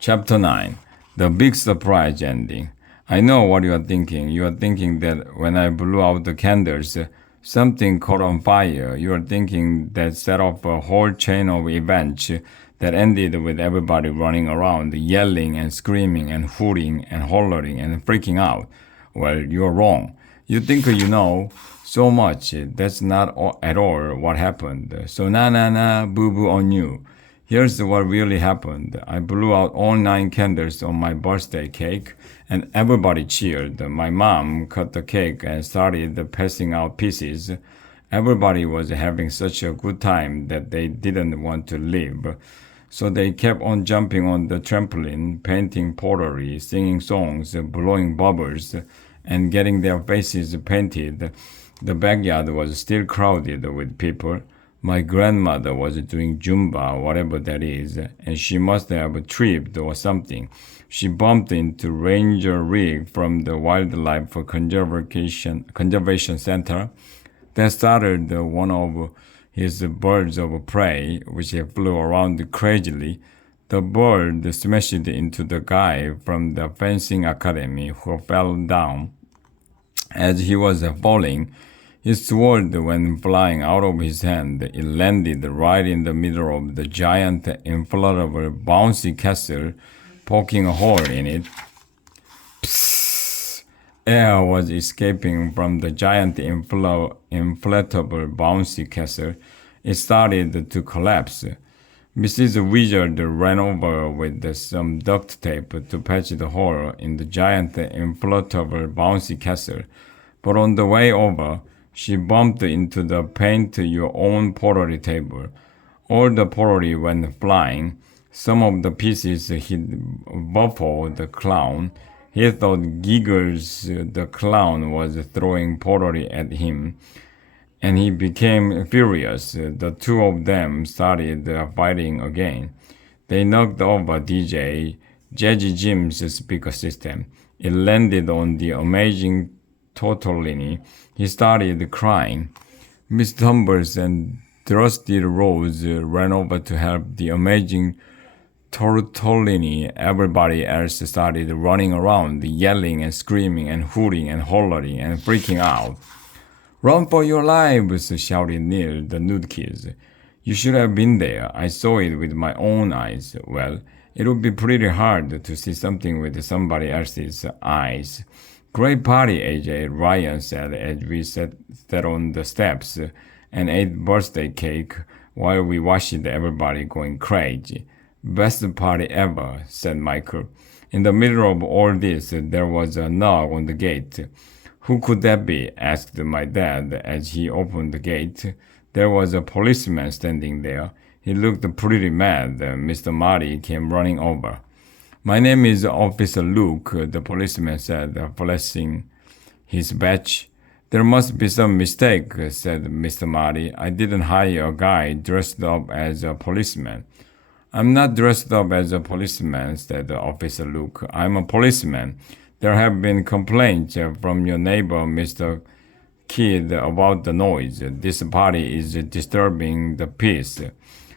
Chapter 9. The Big Surprise Ending. I know what you are thinking. You are thinking that when I blew out the candles, something caught on fire. You are thinking that set off a whole chain of events that ended with everybody running around, yelling and screaming and hooting and hollering and freaking out. Well, you're wrong. You think you know so much. That's not at all what happened. So na boo boo on you. Here's what really happened. I blew out all 9 candles on my birthday cake, and everybody cheered. My mom cut the cake and started passing out pieces. Everybody was having such a good time that they didn't want to leave. So they kept on jumping on the trampoline, painting pottery, singing songs, blowing bubbles, and getting their faces painted. The backyard was still crowded with people. My grandmother was doing Zumba, whatever that is, and she must have tripped or something. She bumped into Ranger Rick from the Wildlife Conservation Center. That started one of his birds of prey, which flew around crazily. The bird smashed into the guy from the fencing academy who fell down. As he was falling, his sword went flying out of his hand. It landed right in the middle of the giant inflatable bouncy castle, poking a hole in it. Psst! Air was escaping from the giant inflatable bouncy castle. It started to collapse. Mrs. Wizard ran over with some duct tape to patch the hole in the giant inflatable bouncy castle. But on the way over, she bumped into the paint your own pottery table. All the pottery went flying. Some of the pieces hit Buffo the clown. He thought Giggles the clown was throwing pottery at him, and he became furious. The two of them started fighting again. They knocked over DJ Jazzy Jim's speaker system. It landed on the amazing Tortellini. He started crying. Miss Tumbles and Rusty Rose ran over to help the amazing Tortellini. Everybody else started running around, yelling and screaming and hooting and hollering and freaking out. Run for your lives, shouted Neil, the nude kids. You should have been there. I saw it with my own eyes. Well, it would be pretty hard to see something with somebody else's eyes. Great party, AJ, Ryan said as we sat on the steps and ate birthday cake while we watched everybody going crazy. Best party ever, said Michael. In the middle of all this, there was a knock on the gate. Who could that be? Asked my dad as he opened the gate. There was a policeman standing there. He looked pretty mad. Mr. Marty came running over. My name is Officer Luke, the policeman said, flashing his badge. There must be some mistake, said Mr. Marty. I didn't hire a guy dressed up as a policeman. I'm not dressed up as a policeman, said Officer Luke. I'm a policeman. There have been complaints from your neighbor, Mr. Kidd, about the noise. This party is disturbing the peace.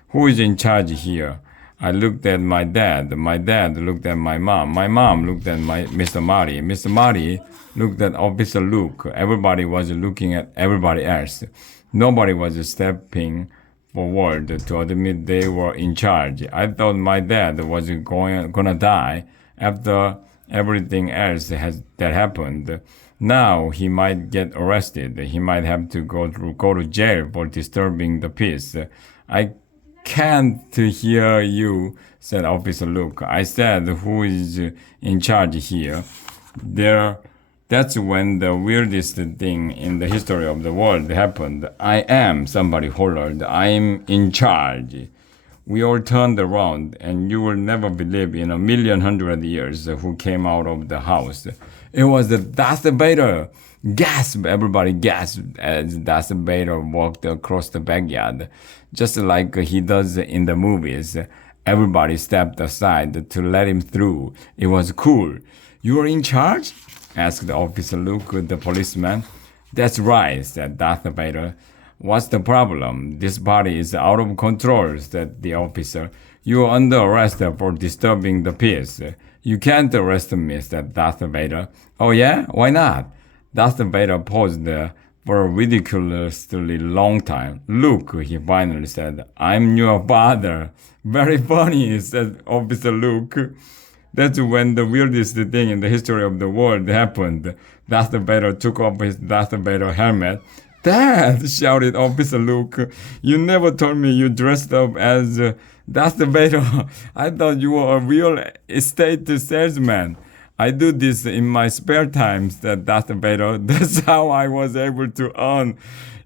Who is in charge here? I looked at my dad. My dad looked at my mom. My mom looked at Mr. Marty. Mr. Marty looked at Officer Luke. Everybody was looking at everybody else. Nobody was stepping forward to admit they were in charge. I thought my dad was gonna die after everything else that happened. Now he might get arrested. He might have to go to jail for disturbing the peace. I can't hear you, said Officer Luke. I said, who is in charge here? That's when the weirdest thing in the history of the world happened. I am, somebody hollered. I'm in charge. We all turned around, and you will never believe in 1,100,000 years who came out of the house. It was the Darth Vader. Gasp! Everybody gasped as Darth Vader walked across the backyard. Just like he does in the movies. Everybody stepped aside to let him through. It was cool. You are in charge? Asked Officer Luke, the policeman. That's right, said Darth Vader. What's the problem? This party is out of control, said the officer. You are under arrest for disturbing the peace. You can't arrest me, said Darth Vader. Oh yeah? Why not? Darth Vader paused for a ridiculously long time. Luke, he finally said, I'm your father. Very funny, said Officer Luke. That's when the weirdest thing in the history of the world happened. Darth Vader took off his Darth Vader helmet. Dad, shouted Officer Luke, you never told me you dressed up as Darth Vader. I thought you were a real estate salesman. I do this in my spare time, said Darth Vader. That's how I was able to earn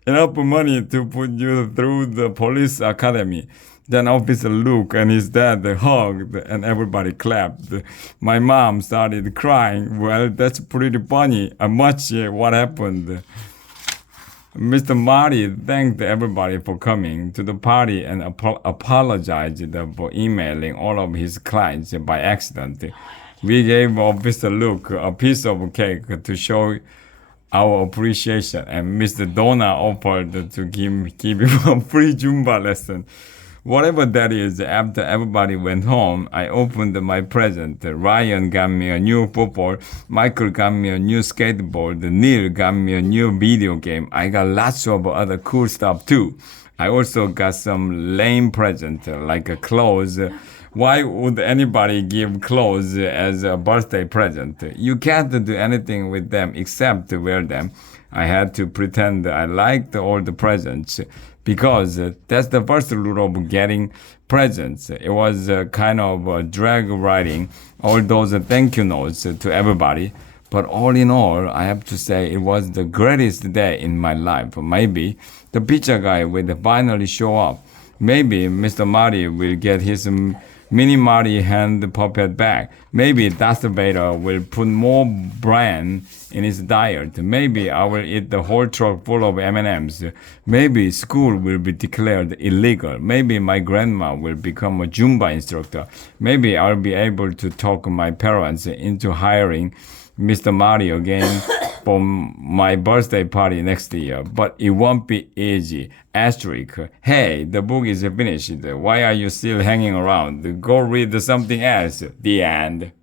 enough money to put you through the police academy. Then Officer Luke and his dad hugged and everybody clapped. My mom started crying. Well, that's pretty funny. Much what happened. Mr. Marty thanked everybody for coming to the party and apologized for emailing all of his clients by accident. We gave Officer Luke a piece of cake to show our appreciation, and Mr. Donna offered to give him a free Zumba lesson. Whatever that is, after everybody went home, I opened my present. Ryan got me a new football. Michael got me a new skateboard. Neil got me a new video game. I got lots of other cool stuff too. I also got some lame present like clothes. Why would anybody give clothes as a birthday present? You can't do anything with them except wear them. I had to pretend I liked all the presents because that's the first rule of getting presents. It was kind of drag writing all those thank you notes to everybody. But all in all, I have to say it was the greatest day in my life. Maybe the pizza guy will finally show up. Maybe Mr. Marty will get his Mini Marty hand puppet back. Maybe Darth Vader will put more bran in his diet. Maybe I will eat the whole truck full of M&Ms. Maybe school will be declared illegal. Maybe my grandma will become a Zumba instructor. Maybe I'll be able to talk my parents into hiring Mr. Marty again for my birthday party next year, but it won't be easy. Asterisk. Hey, the book is finished. Why are you still hanging around? Go read something else. The end.